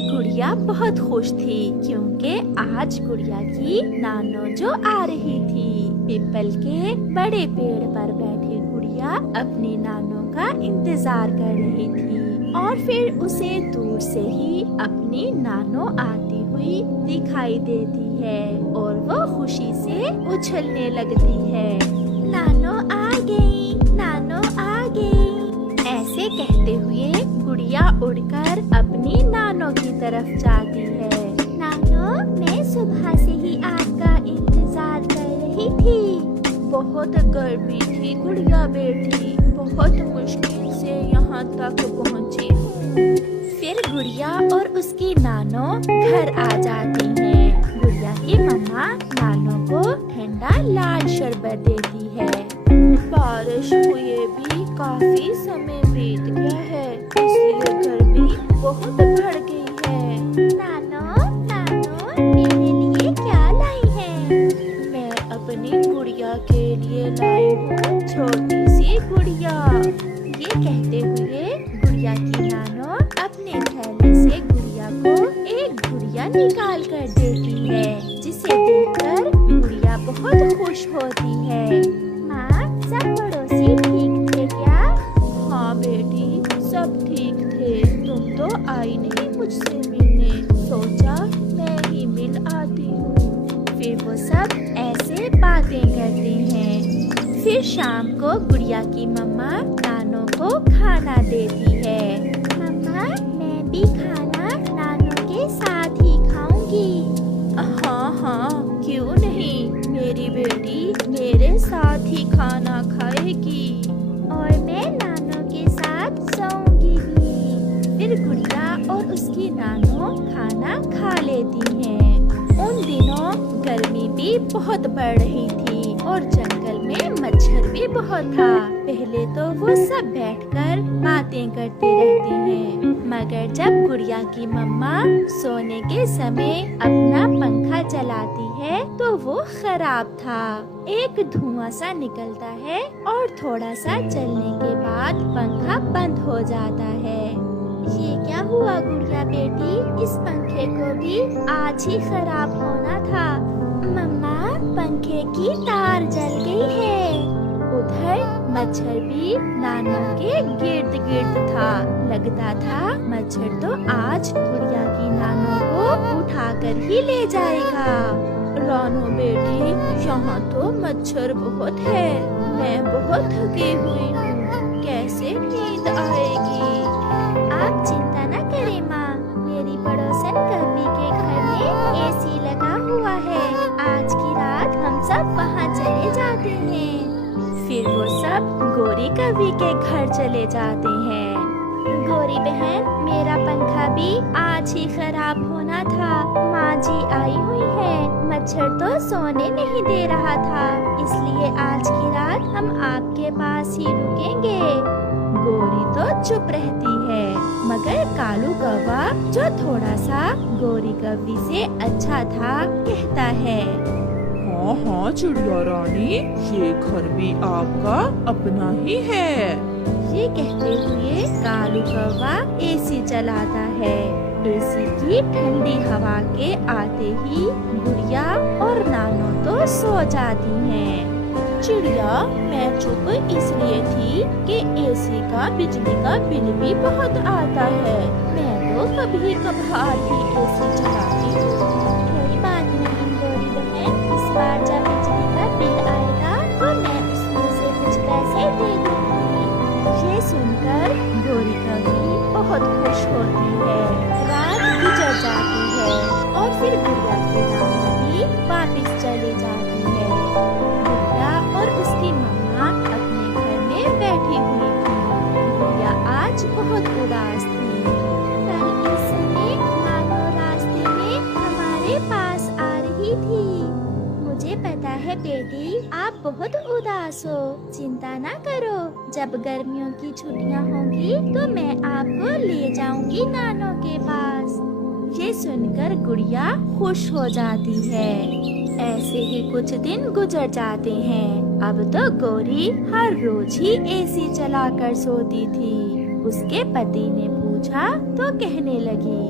गुड़िया बहुत खुश थी क्योंकि आज गुड़िया की नानो जो आ रही थी। पीपल के बड़े पेड़ पर बैठी गुड़िया अपनी नानो का इंतजार कर रही थी और फिर उसे दूर से ही अपनी नानो आती हुई दिखाई देती है और वो खुशी से उछलने लगती है। नानो आ गई, नानो आ गई। ऐसे कहते हुए गुड़िया उड़कर अपनी नानो की तरफ जाती है। नानो, मैं सुबह से ही आपका इंतजार कर रही थी। बहुत गर्मी थी गुड़िया बेटी, बहुत मुश्किल से यहाँ तक पहुँची हूँ। फिर गुड़िया और उसकी नानो घर आ जाती हैं। गुड़िया की मम्मा नानो को ठंडा लाल शरबत देती है। बारिश हुए भी काफी समय बीत गया है, इसलिए गर्मी बहुत बढ़ गई है। नानो, नानो, मेरे लिए क्या लाई है? मैं अपनी गुड़िया के लिए लाई हूँ छोटी सी गुड़िया। ये कहते हुए गुड़िया की नानो अपने थैले से गुड़िया को एक गुड़िया निकाल कर देती है, जिसे देखकर गुड़िया बहुत खुश होती है। माँ, सब पड़ोसी ठीक थे क्या? हाँ बेटी, सब ठीक थे। तुम तो आई नहीं मुझसे मिलने, सोचा मैं ही मिल आती हूँ। फिर वो सब ऐसे बातें करते हैं। फिर शाम को गुड़िया की मम्मा नानो को खाना देती है। मम्मा, मैं भी खाना नानो के साथ ही खाऊंगी। हाँ हाँ, क्यों नहीं, मेरी बेटी मेरे साथ ही खाना खाएगी और मैं नानो के साथ सोऊंगी भी। फिर गुड़िया और उसकी नानो खाना खा लेती हैं। उन दिनों गर्मी भी बहुत बढ़ रही थी और जंगल में मच्छर भी बहुत था। पहले तो वो सब बैठकर बातें करते रहते हैं, मगर जब गुड़िया की मम्मा सोने के समय अपना पंखा चलाती है तो वो खराब था। एक धुआं सा निकलता है और थोड़ा सा चलने के बाद पंखा बंद हो जाता है। ये क्या हुआ गुड़िया बेटी, इस पंखे को भी आज ही खराब होना था। मम्मा, पंखे की तार जल गई है। उधर मच्छर भी नानो के गिर्द गिर्द था। लगता था मच्छर तो आज गुड़िया की नानो को उठाकर ही ले जाएगा। रानो बेटी, यहाँ तो मच्छर बहुत है, मैं बहुत थकी हुई हूँ, कैसे नींद आएगी? आप चिंता न करें माँ, मेरी पड़ोसन कवि के घर में एसी लगा हुआ है। आज की रात हम सब वहाँ चले जाते हैं। फिर वो सब गोरी कवि के घर चले जाते हैं। गोरी बहन, मेरा पंखा भी आज ही खराब होना था। माँ जी आई हुई है, मच्छर तो सोने नहीं दे रहा था, इसलिए आज की रात हम आपके पास ही रुकेंगे। गोरी तो चुप रहती है, मगर कालू कौवा जो थोड़ा सा गोरी कवि से अच्छा था कहता है, हाँ हाँ चिड़िया रानी, ये घर भी आपका अपना ही है। ये कहते हुए कालू कौवा एसी चलाता है। एसी की ठंडी हवा के आते ही गुड़िया और नानो तो सो जाती हैं। चिड़िया, मैं चुप इसलिए थी कि एसी का बिजली का बिल भी बहुत आता है। मैं तो कभी कभार ही एसी चलाती हूँ। कोई बात नहीं गोरी बहन, इस बार जब बिजली का बिल आएगा तो मैं उसमें से कुछ पैसे दे दूँगी। ये सुनकर गोरी कवि बहुत खुश होती है। रात गुजर जाती है और फिर गुड़िया की नानो भी वापिस चली जाती है। गुड़िया और उसकी मम्मा अपने घर में बैठी हुई थी। गुड़िया आज बहुत उदास थी। कल इस समय नानो रास्ते में हमारे पास आ रही थी। मुझे पता है बेटी, आप बहुत उदास हो, चिंता ना करो। जब गर्मियों की छुट्टियां होंगी तो मैं आपको ले जाऊंगी नानो के पास। ये सुनकर गुड़िया खुश हो जाती है। ऐसे ही कुछ दिन गुजर जाते हैं। अब तो गोरी हर रोज ही एसी चलाकर सोती थी। उसके पति ने पूछा तो कहने लगी,